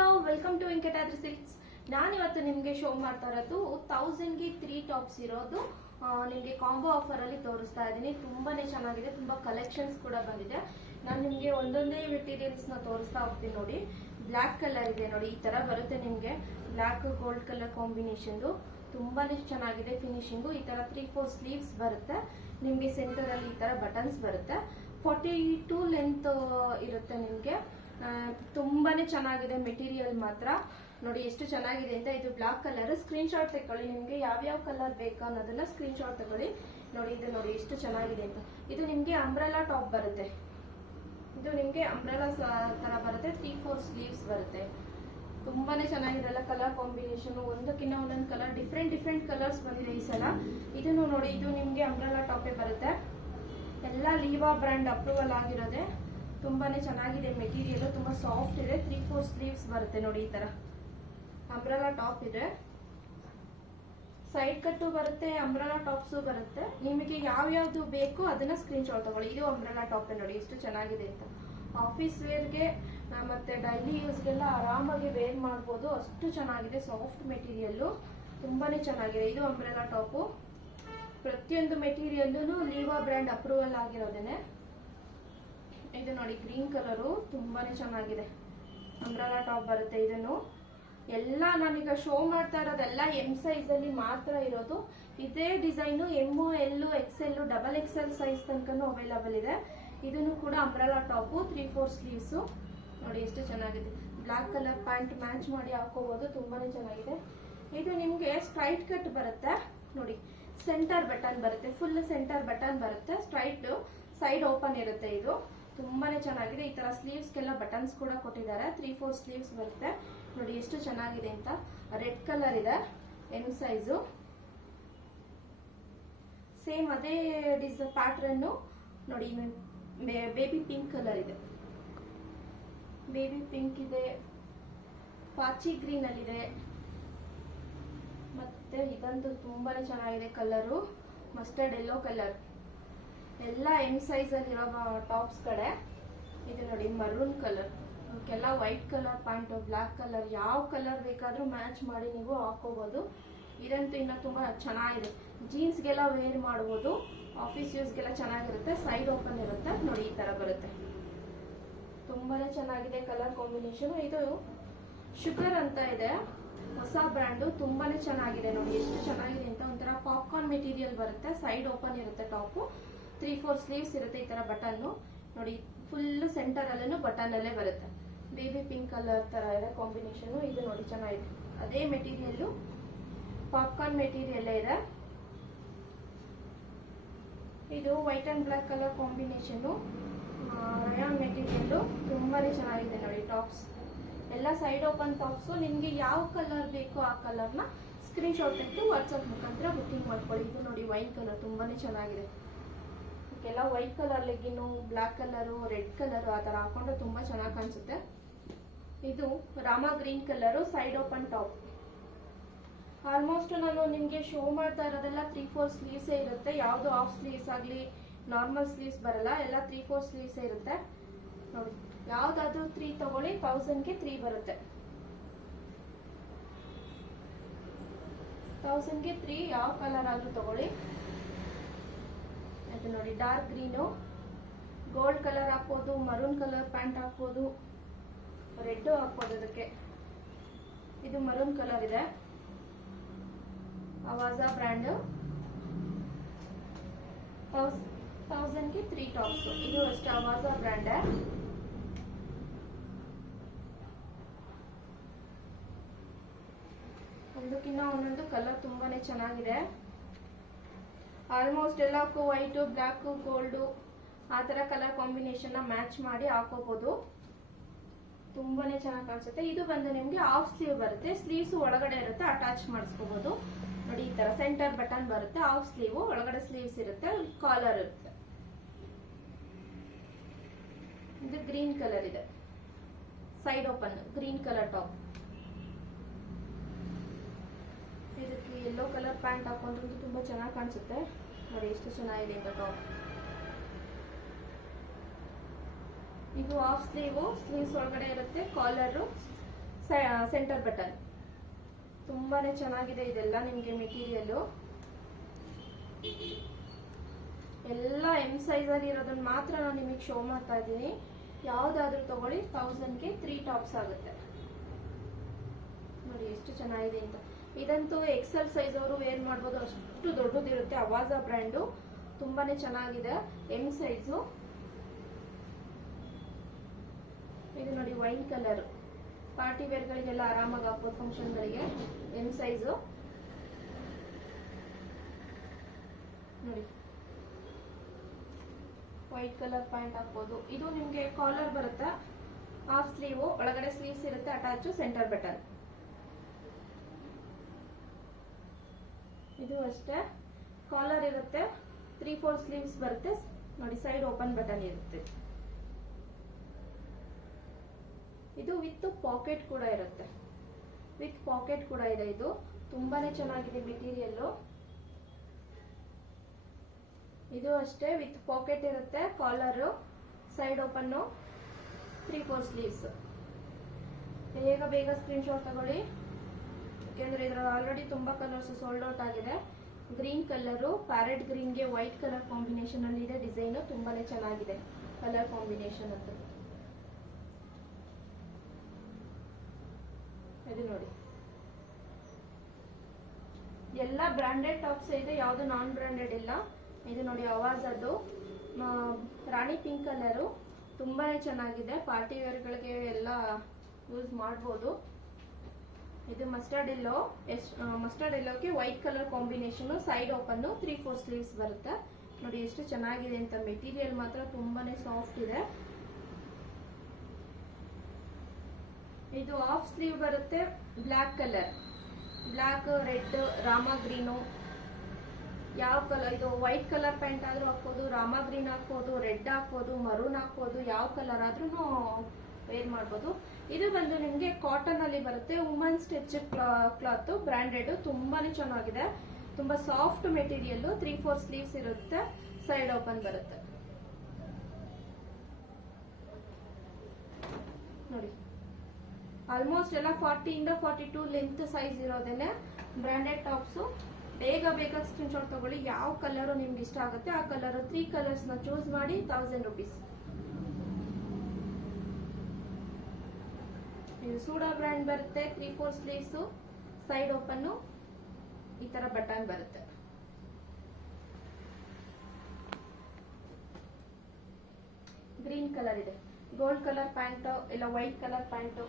Hello, welcome to Venkatadri silks. ನಾನಿವತ್ತು ನಿಮಗೆ show ಮಾಡ್ತಾ ಇರೋದು 1000ಗೆ 3 ಟಾಪ್ಸ್ ಇರೋದು ನಿಮಗೆ ಕಾಂಬೋ ಆಫರ್ ಅಲ್ಲಿ ತೋರಿಸ್ತಾ ಇದ್ದೀನಿ. ತುಂಬಾನೇ ಚೆನ್ನಾಗಿದೆ, ತುಂಬಾ ಕಲೆಕ್ಷನ್ಸ್ ಕೂಡ ಬಂದಿದೆ. ನಾನು ನಿಮಗೆ ಒಂದೊಂದೇ ಮೆಟೀರಿಯಲ್ಸ್ ನ ತೋರಿಸ್ತಾ ಹೋಗ್ತೀನಿ. ನೋಡಿ, ಬ್ಲಾಕ್ ಕಲರ್ ಇದೆ, ನೋಡಿ ಈ ತರ ಬರುತ್ತೆ ನಿಮಗೆ. ಬ್ಲಾಕ್ ಗೋಲ್ಡ್ ಕಲರ್ ಕಾಂಬಿನೇಷನ್ ತುಂಬಾನೇ ಚೆನ್ನಾಗಿದೆ. ಫಿನಿಶಿಂಗು ಈ ತರ 3-4 ಸ್ಲೀವ್ಸ್ ಬರುತ್ತೆ ನಿಮ್ಗೆ. ಸೆಂಟರ್ ಅಲ್ಲಿ ಈ ತರ ಬಟನ್ಸ್ ಬರುತ್ತೆ. 42 ಲೆಂತ್ ಇರುತ್ತೆ ನಿಮ್ಗೆ. ತುಂಬಾನೇ ಚೆನ್ನಾಗಿದೆ ಮೆಟೀರಿಯಲ್ ಮಾತ್ರ. ನೋಡಿ ಎಷ್ಟು ಚೆನ್ನಾಗಿದೆ ಅಂತ. ಇದು ಬ್ಲಾಕ್ ಕಲರ್. ಸ್ಕ್ರೀನ್ ಶಾಟ್ ತಗೊಳ್ಳಿ, ನಿಮ್ಗೆ ಯಾವ ಕಲರ್ ಬೇಕು ಅನ್ನೋದನ್ನ ಸ್ಕ್ರೀನ್ ಶಾಟ್ ತಗೊಳ್ಳಿ. ನೋಡಿ ಇದು ನೋಡಿ ಎಷ್ಟು ಚೆನ್ನಾಗಿದೆ ಅಂತ. ಇದು ನಿಮ್ಗೆ ಅಂಬ್ರೆಲಾ ಟಾಪ್ ಬರುತ್ತೆ. ಇದು ನಿಮ್ಗೆ ಅಂಬ್ರೆಲಾ ತರ ಬರುತ್ತೆ. 3-4 ಸ್ಲೀವ್ಸ್ ಬರುತ್ತೆ. ತುಂಬಾನೇ ಚೆನ್ನಾಗಿದೆ ಅಲ್ಲ ಕಲರ್ ಕಾಂಬಿನೇಷನ್. ಒಂದಕ್ಕಿಂತ ಒಂದೊಂದು ಕಲರ್ ಡಿಫ್ರೆಂಟ್ ಕಲರ್ಸ್ ಬಂದಿದೆ ಈ ಸಲ. ಇದನ್ನು ನೋಡಿ, ಇದು ನಿಮ್ಗೆ ಅಂಬ್ರೆಲಾ ಟಾಪೇ ಬರುತ್ತೆ. ಎಲ್ಲ ಲೀವಾ ಬ್ರ್ಯಾಂಡ್ ಅಪ್ರೂವಲ್ ಆಗಿರೋದೆ. ತುಂಬಾನೇ ಚೆನ್ನಾಗಿದೆ ಮೆಟೀರಿಯಲ್, ತುಂಬಾ ಸಾಫ್ಟ್ ಇದೆ. 3-4 ಸ್ಲೀವ್ಸ್ ಬರುತ್ತೆ ನೋಡಿ. ಈ ತರ ಅಂಬ್ರೆಲಾ ಟಾಪ್ ಇದೆ, ಸೈಡ್ ಕಟ್ಟು ಬರುತ್ತೆ, ಅಂಬ್ರೆಲಾ ಟಾಪ್ಸ್ ಬರುತ್ತೆ. ನಿಮಗೆ ಯಾವ್ಯಾವ್ದು ಬೇಕು ಅದನ್ನ ಸ್ಕ್ರೀನ್ ಶಾಟ್ ತಗೊಳ್ಳಿ. ಇದು ಅಂಬ್ರೆಲಾ ಟಾಪ್ ನೋಡಿ ಎಷ್ಟು ಚೆನ್ನಾಗಿದೆ ಅಂತ. ಆಫೀಸ್ ವೇರ್ಗೆ ಮತ್ತೆ ಡೈಲಿ ಯೂಸ್ಗೆಲ್ಲ ಆರಾಮಾಗಿ ವೇರ್ ಮಾಡ್ಬೋದು, ಅಷ್ಟು ಚೆನ್ನಾಗಿದೆ. ಸಾಫ್ಟ್ ಮೆಟೀರಿಯಲ್, ತುಂಬಾನೇ ಚೆನ್ನಾಗಿದೆ. ಇದು ಅಂಬ್ರೆಲಾ ಟಾಪು. ಪ್ರತಿಯೊಂದು ಮೆಟೀರಿಯಲ್ ಲೀವಾ ಬ್ರ್ಯಾಂಡ್ ಅಪ್ರೂವಲ್ ಆಗಿರೋದೇನೆ. ಇದು ನೋಡಿ ಗ್ರೀನ್ ಕಲರು, ತುಂಬಾನೇ ಚೆನ್ನಾಗಿದೆ. ಅಂಬ್ರೆಲಾ ಟಾಪ್ ಬರುತ್ತೆ. ಇದನ್ನು ಎಲ್ಲ ನಾನೀಗ ಶೋ ಮಾಡ್ತಾ ಇರೋದೆಲ್ಲ ಎಂ ಸೈಜ್ ಅಲ್ಲಿ ಮಾತ್ರ ಇರೋದು. ಇದೇ design M, L, XL, double XL size ತನಕನೂ ಅವೈಲಬಲ್ ಇದೆ. ಇದನ್ನು ಕೂಡ ಅಂಬ್ರೆಲಾ ಟಾಪು, 3-4 ಸ್ಲೀವ್ಸ್. ನೋಡಿ ಎಷ್ಟು ಚೆನ್ನಾಗಿದೆ. ಬ್ಲಾಕ್ ಕಲರ್ ಪ್ಯಾಂಟ್ ಮ್ಯಾಚ್ ಮಾಡಿ ಹಾಕೋಬಹುದು, ತುಂಬಾನೇ ಚೆನ್ನಾಗಿದೆ. ಇದು ನಿಮ್ಗೆ ಸ್ಟ್ರೈಟ್ ಕಟ್ ಬರುತ್ತೆ ನೋಡಿ. ಸೆಂಟರ್ ಬಟನ್ ಬರುತ್ತೆ, ಫುಲ್ ಸೆಂಟರ್ ಬಟನ್ ಬರುತ್ತೆ. ಸ್ಟ್ರೈಟ್ ಸೈಡ್ ಓಪನ್ ಇರುತ್ತೆ. ಇದು ತುಂಬಾನೇ ಚೆನ್ನಾಗಿದೆ. ಈ ತರ ಸ್ಲೀವ್ಸ್ಗೆಲ್ಲ ಬಟನ್ಸ್ ಕೂಡ ಕೊಟ್ಟಿದ್ದಾರೆ. 3-4 ಸ್ಲೀವ್ಸ್ ಬರುತ್ತೆ. ನೋಡಿ ಎಷ್ಟು ಚೆನ್ನಾಗಿದೆ ಅಂತ. ರೆಡ್ ಕಲರ್ ಇದೆ, ಎಂ ಸೈಜು. ಸೇಮ್ ಅದೇ ಪ್ಯಾಟ್ರನ್ ನೋಡಿ. ಬೇಬಿ ಪಿಂಕ್ ಕಲರ್ ಇದೆ, ಬೇಬಿ ಪಿಂಕ್ ಇದೆ, ಪಾಚಿ ಗ್ರೀನ್ ಅಲ್ಲಿ ಇದೆ. ಮತ್ತೆ ಇದಂತೂ ತುಂಬಾನೇ ಚೆನ್ನಾಗಿದೆ ಕಲರು, ಮಸ್ಟರ್ಡ್ ಯೆಲ್ಲೋ ಕಲರ್. ಎಲ್ಲ ಎಂ ಸೈಜ್ ಅಲ್ಲಿರೋ ಟಾಪ್ಸ್ ಕಡೆ. ಇದು ನೋಡಿ ಮರೂನ್ ಕಲರ್. ಎಲ್ಲ white colour pant, black colour, ಯಾವ ಕಲರ್ ಬೇಕಾದ್ರೂ ಮ್ಯಾಚ್ ಮಾಡಿ ನೀವು ಹಾಕೋಬಹುದು. ಇದಂತೂ ಇನ್ನ ತುಂಬಾ ಚೆನ್ನಾಗಿದೆ. ಜೀನ್ಸ್ಗೆಲ್ಲ ವೇರ್ ಮಾಡಬಹುದು, ಆಫೀಸ್ ಯೂಸ್ಗೆಲ್ಲ ಚೆನ್ನಾಗಿರುತ್ತೆ. ಸೈಡ್ ಓಪನ್ ಇರುತ್ತೆ ನೋಡಿ, ಈ ತರ ಬರುತ್ತೆ. ತುಂಬಾನೇ ಚೆನ್ನಾಗಿದೆ ಕಲರ್ ಕಾಂಬಿನೇಷನ್. ಇದು ಶುಗರ್ ಅಂತ ಇದೆ, ಹೊಸ ಬ್ರ್ಯಾಂಡು. ತುಂಬಾನೇ ಚೆನ್ನಾಗಿದೆ ನೋಡಿ ಎಷ್ಟು ಚೆನ್ನಾಗಿದೆ ಅಂತ. ಒಂಥರ ಪಾಪ್ಕಾರ್ನ್ ಮೆಟೀರಿಯಲ್ ಬರುತ್ತೆ. ಸೈಡ್ ಓಪನ್ ಇರುತ್ತೆ ಟಾಪು. 3-4 ಸ್ಲೀವ್ಸ್ ಇರುತ್ತೆ. ಈ ತರ ಬಟನ್ ನೋಡಿ, ಫುಲ್ ಸೆಂಟರ್ ಅಲ್ಲೂ ಬಟನ್ ಅಲ್ಲೇ ಬರುತ್ತೆ. ಬೇಬಿ ಪಿಂಕ್ ಕಲರ್ ತರ ಇದೆ ಕಾಂಬಿನೇಷನ್. ಇದು ನೋಡಿ ಚೆನ್ನಾಗಿದೆ. ಅದೇ ಮೆಟೀರಿಯಲ್, ಪಾಪ್ಕಾರ್ನ್ ಮೆಟೀರಿಯಲ್ ಇದೆ. ಇದು white and black colour combination, Riyan material. ತುಂಬಾನೇ ಚೆನ್ನಾಗಿದೆ ನೋಡಿ ಟಾಪ್ಸ್. ಎಲ್ಲ ಸೈಡ್ ಓಪನ್ ಟಾಪ್ಸ್. ನಿಮ್ಗೆ ಯಾವ ಕಲರ್ ಬೇಕು ಆ ಕಲರ್ನ ಸ್ಕ್ರೀನ್ ಶಾಟ್ ತೆಗೆದು ವಾಟ್ಸ್ಆಪ್ ಮುಖಾಂತರ ಬುಕಿಂಗ್ ಮಾಡ್ಕೊಳ್ಳಿ. ಇದು ನೋಡಿ ವೈನ್ ಕಲರ್, ತುಂಬಾನೇ ಚೆನ್ನಾಗಿದೆ. ಎಲ್ಲ white colour legging, black colour, red colour ಆ ತರ ಹಾಕೊಂಡ್ರೆ ತುಂಬಾ ಚೆನ್ನಾಗಿ ಕಾಣಿಸುತ್ತೆ. ಇದು ರಾಮ green colour, side open top. Almost ನಾನು ನಿಮ್ಗೆ ಶೋ ಮಾಡ್ತಾ ಇರೋದೆಲ್ಲ 3-4 ಸ್ಲೀವ್ಸ್ ಇರುತ್ತೆ. ಯಾವ್ದು ಹಾಫ್ ಸ್ಲೀವ್ಸ್ ಆಗ್ಲಿ ನಾರ್ಮಲ್ ಸ್ಲೀವ್ಸ್ ಬರಲ್ಲ. ಎಲ್ಲ 3-4 ಸ್ಲೀವ್ಸ್ ಇರುತ್ತೆ ನೋಡಿ. ಯಾವ್ದಾದ್ರು 3 ತಗೊಳ್ಳಿ, 1000ಗೆ 3 ಬರುತ್ತೆ. 1000ಗೆ 3 ಯಾವ ಕಲರ್ ಆದ್ರೂ ತಗೊಳ್ಳಿ. ಅದು ನೋಡಿ ಡಾರ್ಕ್ ಗ್ರೀನು, ಗೋಲ್ಡ್ ಕಲರ್ ಹಾಕ್ಬೋದು, ಮರೂನ್ ಕಲರ್ ಪ್ಯಾಂಟ್ ಹಾಕ್ಬೋದು, ರೆಡ್ ಹಾಕ್ಬೋದು ಅದಕ್ಕೆ. ಇದು ಮರೂನ್ ಕಲರ್ ಇದೆ, ಅವಾಜಾ ಬ್ರ್ಯಾಂಡ್. 1000ಗೆ 3 ಟಾಪ್ಸ್. ಇದು ಅಷ್ಟೇ ಅವಾಜಾ ಬ್ರ್ಯಾಂಡ್. ಒಂದಕ್ಕಿಂತ ಒಂದೊಂದು ಕಲರ್ ತುಂಬಾನೇ ಚೆನ್ನಾಗಿದೆ. ಆಲ್ಮೋಸ್ಟ್ ಎಲ್ಲಕ್ಕೂ ವೈಟ್, ಬ್ಲಾಕ್, ಗೋಲ್ಡ್ ಆ ತರ ಕಲರ್ ಕಾಂಬಿನೇಷನ್ ಮ್ಯಾಚ್ ಮಾಡಿ ಹಾಕೋಬಹುದು. ತುಂಬಾನೇ ಚೆನ್ನಾಗಿ ಕಾಣಿಸುತ್ತೆ. ಇದು ಬಂದು ನಿಮ್ಗೆ ಹಾಫ್ ಸ್ಲೀವ್ ಬರುತ್ತೆ. ಸ್ಲೀವ್ಸ್ ಒಳಗಡೆ ಇರುತ್ತೆ, ಅಟ್ಯಾಚ್ ಮಾಡಿಸ್ಕೋಬಹುದು ನೋಡಿ. ಈ ತರ ಸೆಂಟರ್ ಬಟನ್ ಬರುತ್ತೆ. ಹಾಫ್ ಸ್ಲೀವ್, ಒಳಗಡೆ ಸ್ಲೀವ್ಸ್ ಇರುತ್ತೆ, ಕಾಲರ್ ಇರುತ್ತೆ. ಇದು ಗ್ರೀನ್ ಕಲರ್ ಇದೆ, side open green colour top. ಇದಕ್ಕೆ ಯೆಲ್ಲೋ ಕಲರ್ ಪ್ಯಾಂಟ್ ಹಾಕೊಂಡ್ರು ತುಂಬಾ ಚೆನ್ನಾಗಿ ಕಾಣಿಸುತ್ತೆ ನೋಡಿ ಎಷ್ಟು ಚೆನ್ನಾಗಿದೆ ಅಂತ ಟಾಪ್. ಇದು ಹಾಫ್ ಸ್ಲೀವ್, ಸ್ಲೀವ್ಸ್ ಒಳಗಡೆ ಇರುತ್ತೆ, ಕಾಲರ್, ಸೆಂಟರ್ ಬಟನ್. ತುಂಬಾನೇ ಚೆನ್ನಾಗಿದೆ ಇದೆಲ್ಲ ನಿಮ್ಗೆ ಮೆಟೀರಿಯಲ್. ಎಲ್ಲ ಎಂ ಸೈಜ್ ಅಲ್ಲಿ ಇರೋದನ್ನ ಮಾತ್ರ ನಾನು ನಿಮಗೆ ಶೋ ಮಾಡ್ತಾ ಇದ್ದೀನಿ. ಯಾವ್ದಾದ್ರೂ ತಗೊಳ್ಳಿ 1000ಗೆ 3 ಟಾಪ್ಸ್ ಆಗುತ್ತೆ. ನೋಡಿ ಎಷ್ಟು ಚೆನ್ನಾಗಿದೆ ಅಂತ. ಇದಂತೂ ಎಕ್ಸೆಲ್ ಸೈಜ್ ಅವರು ವೇರ್ ಮಾಡ್ಬೋದು, ಅಷ್ಟು ದೊಡ್ಡದಿರುತ್ತೆ. ಅವಾಜಾ ಬ್ರ್ಯಾಂಡು, ತುಂಬಾನೇ ಚೆನ್ನಾಗಿದೆ. M size. ಇದು ನೋಡಿ ವೈನ್ ಕಲರ್, ಪಾರ್ಟಿ ವೇರ್ ಗಳಿಗೆಲ್ಲ ಆರಾಮಾಗಿ ಹಾಕ್ಬೋದು, ಫಂಕ್ಷನ್ ಗಳಿಗೆ. ಎಂ ಸೈಜು ನೋಡಿ, ವೈಟ್ ಕಲರ್ ಪ್ಯಾಂಟ್ ಹಾಕ್ಬೋದು. ಇದು ನಿಮ್ಗೆ ಕಾಲರ್ ಬರುತ್ತೆ, ಹಾಫ್ ಸ್ಲೀವ್, ಒಳಗಡೆ ಸ್ಲೀವ್ಸ್ ಇರುತ್ತೆ, ಅಟ್ಯಾಚ್ ಸೆಂಟರ್ ಬಟನ್. ಇದು ಅಷ್ಟೇ, ಕಾಲರ್ ಇರುತ್ತೆ, 3-4 ಸ್ಲೀವ್ಸ್ ಬರುತ್ತೆ. ನೋಡಿ ಸೈಡ್ ಓಪನ್ ಬಟನ್ ಇರುತ್ತೆ. ಇದು ವಿತ್ ಪಾಕೆಟ್ ಕೂಡ ಇರುತ್ತೆ, ವಿತ್ ಪಾಕೆಟ್ ಕೂಡ ಇದೆ. ಇದು ತುಂಬಾನೇ ಚೆನ್ನಾಗಿದೆ ಮೆಟೀರಿಯಲ್. ಇದು ಅಷ್ಟೇ, ವಿತ್ ಪಾಕೆಟ್ ಇರುತ್ತೆ, ಕಾಲರ್, ಸೈಡ್ ಓಪನ್, 3-4 ಸ್ಲೀವ್ಸ್. ಬೇಗ ಬೇಗ ಸ್ಕ್ರೀನ್ ಶಾಟ್ ತಗೊಳ್ಳಿ, ಯಾಕೆಂದ್ರೆ ಇದ್ರಲ್ಲಿ ಆಲ್ರೆಡಿ ತುಂಬಾ ಕಲರ್ಸ್ ಸೋಲ್ಡ್ ಔಟ್ ಆಗಿದೆ. ಗ್ರೀನ್ ಕಲರು, ಪ್ಯಾರೆಟ್ ಗ್ರೀನ್ಗೆ ವೈಟ್ ಕಲರ್ ಕಾಂಬಿನೇಷನ್ ಅಲ್ಲಿ ಇದೆ. ಡಿಸೈನ್ ತುಂಬಾನೇ ಚೆನ್ನಾಗಿದೆ, ಕಲರ್ ಕಾಂಬಿನೇಷನ್ ಅಂತ. ಇದು ನೋಡಿ, ಎಲ್ಲ ಬ್ರಾಂಡೆಡ್ ಟಾಪ್ಸ್ ಇದೆ, ಯಾವ್ದು ನಾನ್ ಬ್ರಾಂಡೆಡ್ ಇಲ್ಲ. ಇದು ನೋಡಿ ಅವಾಜದ್ದು ರಾಣಿ ಪಿಂಕ್ ಕಲರು, ತುಂಬಾನೇ ಚೆನ್ನಾಗಿದೆ. ಪಾರ್ಟಿ ವೇರ್ ಗಳಿಗೆ ಎಲ್ಲ ಯೂಸ್ ಮಾಡಬಹುದು. ಇದು ಮಸ್ಟರ್ಡ್ ಎಲ್ಲೋ, ಮಸ್ಟರ್ಡ್ ಎಲ್ಲೋಗೆ white colour combination, side open, 3-4 sleeves ಬರುತ್ತೆ. ನೋಡಿ ಎಷ್ಟು ಚೆನ್ನಾಗಿದೆ ಅಂತ. ಮೆಟೀರಿಯಲ್ ಮಾತ್ರ ತುಂಬಾನೇ ಸಾಫ್ಟ್ ಇದೆ. ಇದು ಹಾಫ್ ಸ್ಲೀವ್ ಬರುತ್ತೆ, black colour, black, red, Rama green, ಯಾವ ಕಲರ್. ಇದು ವೈಟ್ ಕಲರ್ ಪ್ಯಾಂಟ್ ಆದ್ರೂ ಹಾಕ್ಬೋದು, ರಾಮ ಗ್ರೀನ್ ಹಾಕ್ಬೋದು, ರೆಡ್ ಹಾಕ್ಬೋದು, ಮರೂನ್ ಹಾಕ್ಬೋದು, ಯಾವ ಕಲರ್ ಆದ್ರೂ ವೇರ್ ಮಾಡ್ಬೋದು. ಇದು ಬಂದು ನಿಮ್ಗೆ ಕಾಟನ್ ಅಲ್ಲಿ ಬರುತ್ತೆ, ವುಮನ್ ಸ್ಟಿಚ್ ಕ್ಲಾತ್, ಬ್ರಾಂಡೆಡ್, ತುಂಬಾನೇ ಚೆನ್ನಾಗಿದೆ. ತುಂಬಾ ಸಾಫ್ಟ್ ಮೆಟೀರಿಯಲ್, 3-4 ಸ್ಲೀವ್ಸ್ ಇರುತ್ತೆ, ಸೈಡ್ ಓಪನ್ ಬರುತ್ತೆ. ನೋಡಿ ಆಲ್ಮೋಸ್ಟ್ ಎಲ್ಲ 40 ಇಂದ 42 ಲೆಂತ್ ಸೈಜ್ ಇರೋದೇನೆ ಬ್ರಾಂಡೆಡ್ ಟಾಪ್ಸ್. ಬೇಗ ಬೇಗ ಸ್ಕ್ರೀನ್ ಶಾಟ್ ತಗೊಳ್ಳಿ. ಯಾವ ಕಲರ್ ನಿಮ್ಗೆ ಇಷ್ಟ ಆಗುತ್ತೆ ಆ ಕಲರ್, 3 ಕಲರ್ಸ್ ನ ಚೂಸ್ ಮಾಡಿ 1000 rupees. ಇದು ಸೂಡಾ ಬ್ರ್ಯಾಂಡ್ ಬರುತ್ತೆ, 3-4 ಸ್ಲೀವ್ಸ್, ಸೈಡ್ ಓಪನ್, ಈ ತರ ಬಟನ್ ಬರುತ್ತೆ. ಗ್ರೀನ್ ಕಲರ್ ಇದೆ, ಗೋಲ್ಡ್ ಕಲರ್ ಪ್ಯಾಂಟ್, ಇಲ್ಲ ವೈಟ್ ಕಲರ್ ಪ್ಯಾಂಟ್.